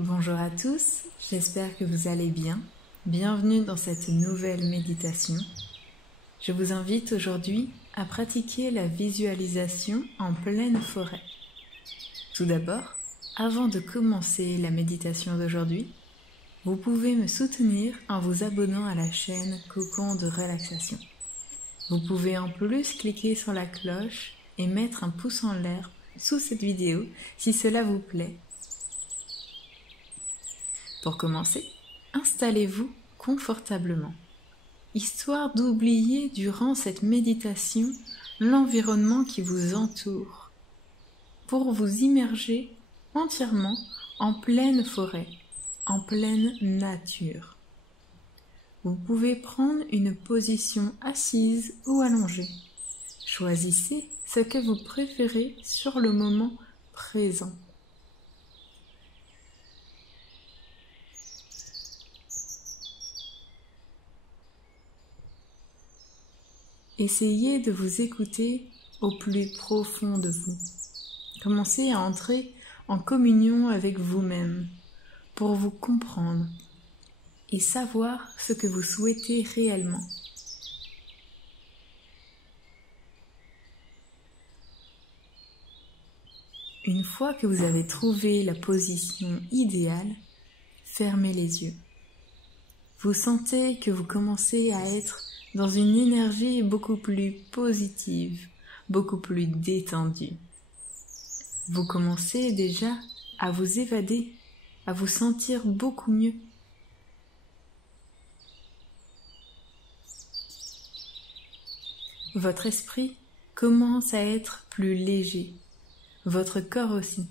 Bonjour à tous, j'espère que vous allez bien. Bienvenue dans cette nouvelle méditation. Je vous invite aujourd'hui à pratiquer la visualisation en pleine forêt. Tout d'abord, avant de commencer la méditation d'aujourd'hui, vous pouvez me soutenir en vous abonnant à la chaîne Cocon de relaxation. Vous pouvez en plus cliquer sur la cloche et mettre un pouce en l'air sous cette vidéo si cela vous plaît. Pour commencer, installez-vous confortablement, histoire d'oublier durant cette méditation l'environnement qui vous entoure, pour vous immerger entièrement en pleine forêt, en pleine nature. Vous pouvez prendre une position assise ou allongée. Choisissez ce que vous préférez sur le moment présent. Essayez de vous écouter au plus profond de vous. Commencez à entrer en communion avec vous-même pour vous comprendre et savoir ce que vous souhaitez réellement. Une fois que vous avez trouvé la position idéale, fermez les yeux. Vous sentez que vous commencez à être dans une énergie beaucoup plus positive, beaucoup plus détendue. Vous commencez déjà à vous évader, à vous sentir beaucoup mieux. Votre esprit commence à être plus léger, votre corps aussi.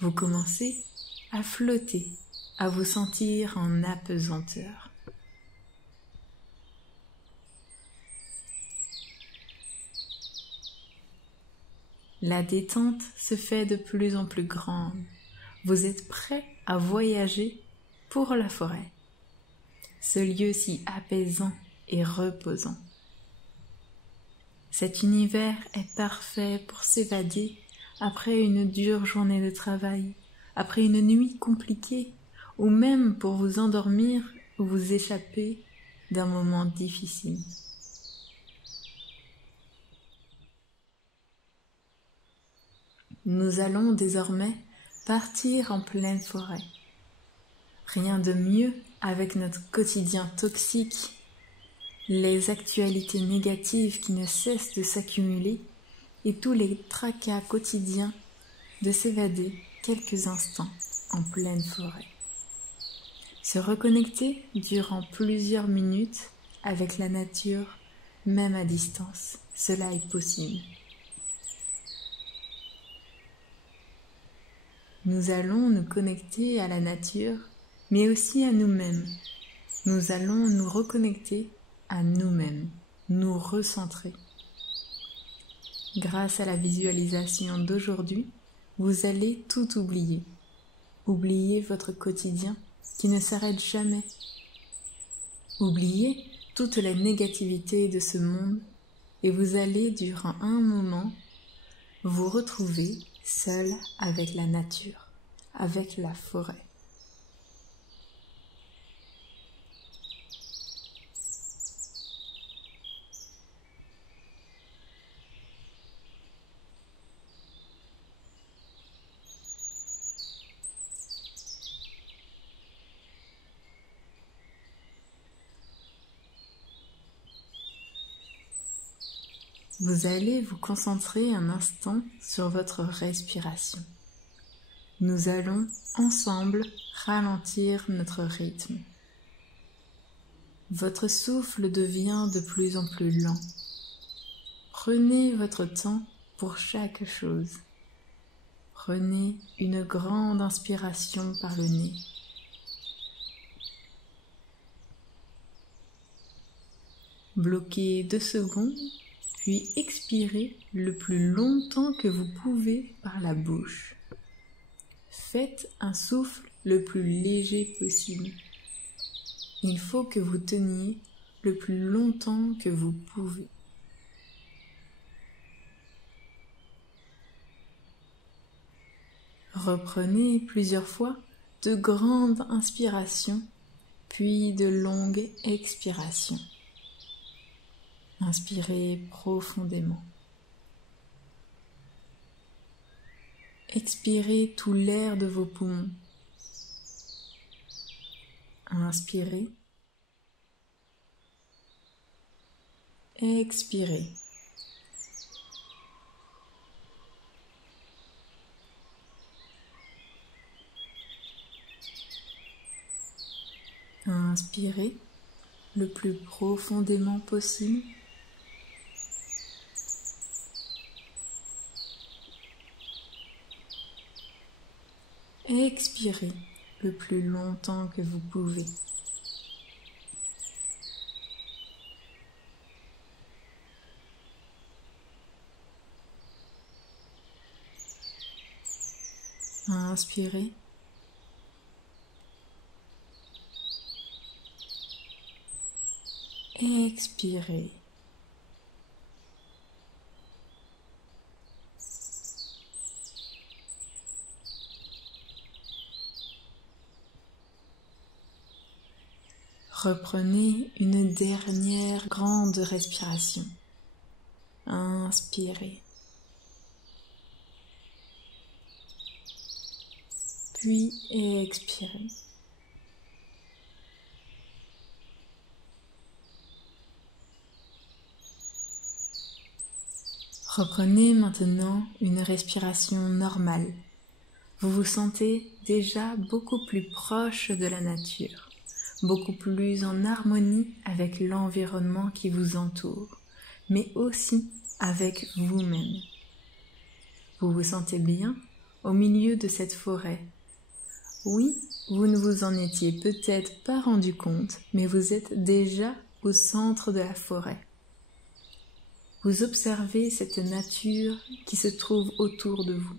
Vous commencez à flotter, à vous sentir en apesanteur. La détente se fait de plus en plus grande. Vous êtes prêt à voyager pour la forêt. Ce lieu si apaisant et reposant. Cet univers est parfait pour s'évader après une dure journée de travail, après une nuit compliquée, ou même pour vous endormir ou vous échapper d'un moment difficile. Nous allons désormais partir en pleine forêt. Rien de mieux avec notre quotidien toxique, les actualités négatives qui ne cessent de s'accumuler et tous les tracas quotidiens de s'évader quelques instants en pleine forêt. Se reconnecter durant plusieurs minutes avec la nature, même à distance, cela est possible. Nous allons nous connecter à la nature, mais aussi à nous-mêmes. Nous allons nous reconnecter à nous-mêmes, nous recentrer. Grâce à la visualisation d'aujourd'hui, vous allez tout oublier. Oubliez votre quotidien qui ne s'arrête jamais. Oubliez toute la négativité de ce monde et vous allez, durant un moment, vous retrouver seul avec la nature, avec la forêt. Vous allez vous concentrer un instant sur votre respiration. Nous allons ensemble ralentir notre rythme. Votre souffle devient de plus en plus lent. Prenez votre temps pour chaque chose. Prenez une grande inspiration par le nez. Bloquez 2 secondes. Puis expirez le plus longtemps que vous pouvez par la bouche. Faites un souffle le plus léger possible. Il faut que vous teniez le plus longtemps que vous pouvez. Reprenez plusieurs fois de grandes inspirations, puis de longues expirations. Inspirez profondément. Expirez tout l'air de vos poumons. Inspirez. Expirez. Inspirez le plus profondément possible. Expirez le plus longtemps que vous pouvez. Inspirez. Expirez. Reprenez une dernière grande respiration. Inspirez. Puis expirez. Reprenez maintenant une respiration normale. Vous vous sentez déjà beaucoup plus proche de la nature, beaucoup plus en harmonie avec l'environnement qui vous entoure, mais aussi avec vous-même. Vous vous sentez bien au milieu de cette forêt. Oui, vous ne vous en étiez peut-être pas rendu compte, mais vous êtes déjà au centre de la forêt. Vous observez cette nature qui se trouve autour de vous.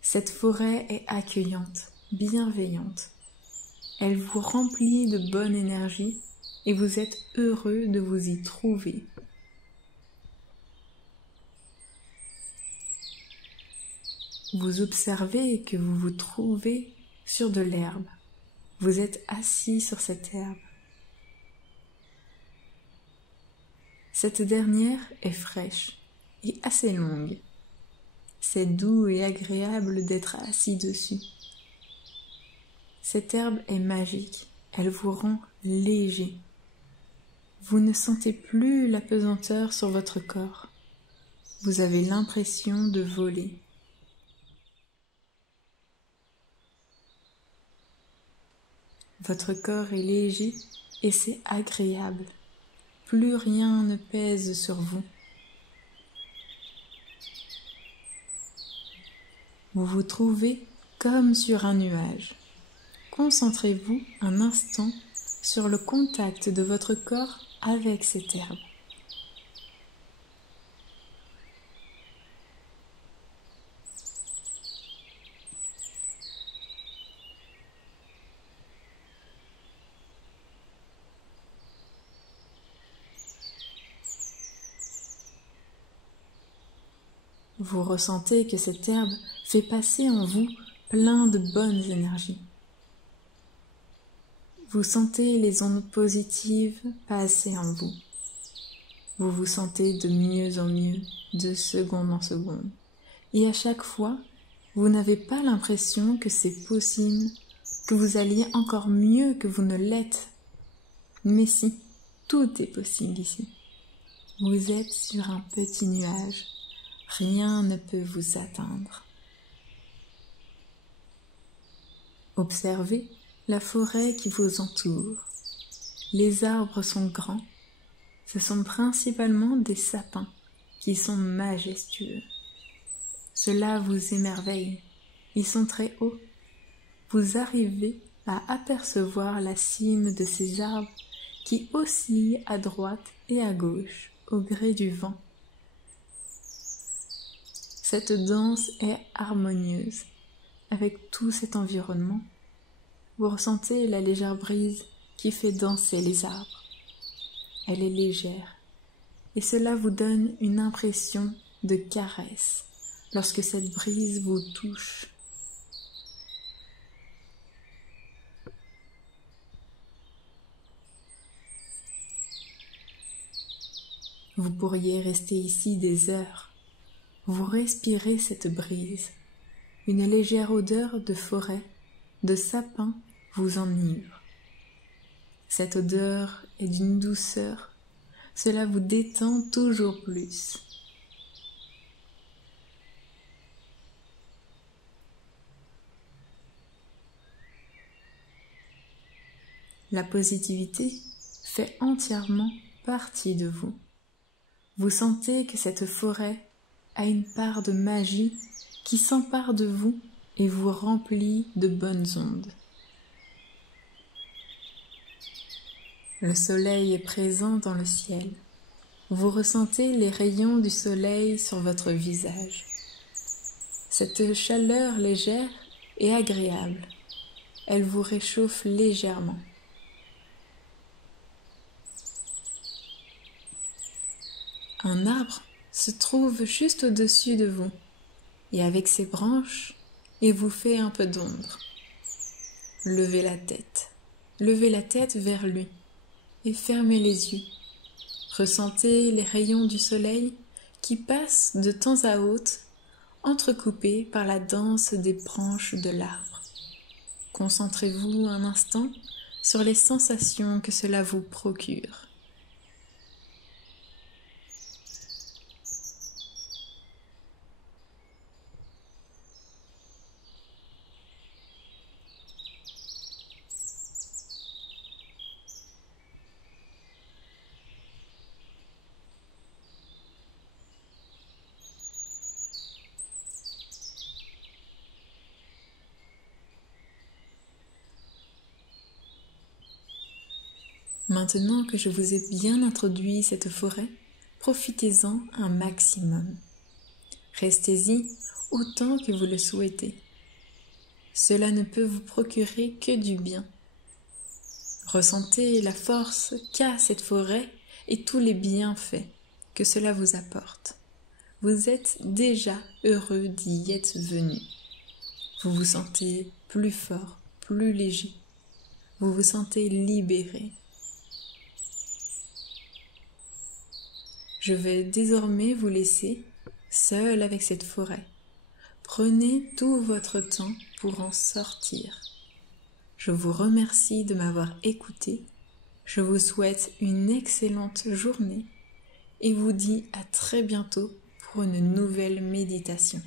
Cette forêt est accueillante, bienveillante. Elle vous remplit de bonne énergie et vous êtes heureux de vous y trouver. Vous observez que vous vous trouvez sur de l'herbe. Vous êtes assis sur cette herbe. Cette dernière est fraîche et assez longue. C'est doux et agréable d'être assis dessus. Cette herbe est magique, elle vous rend léger. Vous ne sentez plus la pesanteur sur votre corps. Vous avez l'impression de voler. Votre corps est léger et c'est agréable. Plus rien ne pèse sur vous. Vous vous trouvez comme sur un nuage. Concentrez-vous un instant sur le contact de votre corps avec cette herbe. Vous ressentez que cette herbe fait passer en vous plein de bonnes énergies. Vous sentez les ondes positives passer en vous. Vous vous sentez de mieux en mieux, de seconde en seconde. Et à chaque fois, vous n'avez pas l'impression que c'est possible, que vous alliez encore mieux que vous ne l'êtes. Mais si, tout est possible ici. Vous êtes sur un petit nuage. Rien ne peut vous atteindre. Observez la forêt qui vous entoure. Les arbres sont grands. Ce sont principalement des sapins qui sont majestueux. Cela vous émerveille. Ils sont très hauts. Vous arrivez à apercevoir la cime de ces arbres qui oscillent à droite et à gauche au gré du vent. Cette danse est harmonieuse. Avec tout cet environnement, vous ressentez la légère brise qui fait danser les arbres. Elle est légère et cela vous donne une impression de caresse lorsque cette brise vous touche. Vous pourriez rester ici des heures. Vous respirez cette brise. Une légère odeur de forêt, de sapin vous enivre. Cette odeur est d'une douceur. Cela vous détend toujours plus. La positivité fait entièrement partie de vous. Vous sentez que cette forêt a une part de magie qui s'empare de vous et vous remplit de bonnes ondes. Le soleil est présent dans le ciel. Vous ressentez les rayons du soleil sur votre visage. Cette chaleur légère est agréable. Elle vous réchauffe légèrement. Un arbre se trouve juste au-dessus de vous et avec ses branches, il vous fait un peu d'ombre. Levez la tête vers lui et fermez les yeux. Ressentez les rayons du soleil qui passent de temps à autre, entrecoupés par la danse des branches de l'arbre. Concentrez-vous un instant sur les sensations que cela vous procure. Maintenant que je vous ai bien introduit cette forêt, profitez-en un maximum. Restez-y autant que vous le souhaitez. Cela ne peut vous procurer que du bien. Ressentez la force qu'a cette forêt et tous les bienfaits que cela vous apporte. Vous êtes déjà heureux d'y être venu. Vous vous sentez plus fort, plus léger. Vous vous sentez libéré. Je vais désormais vous laisser seul avec cette forêt. Prenez tout votre temps pour en sortir. Je vous remercie de m'avoir écouté. Je vous souhaite une excellente journée et vous dis à très bientôt pour une nouvelle méditation.